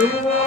Thank mm -hmm. you.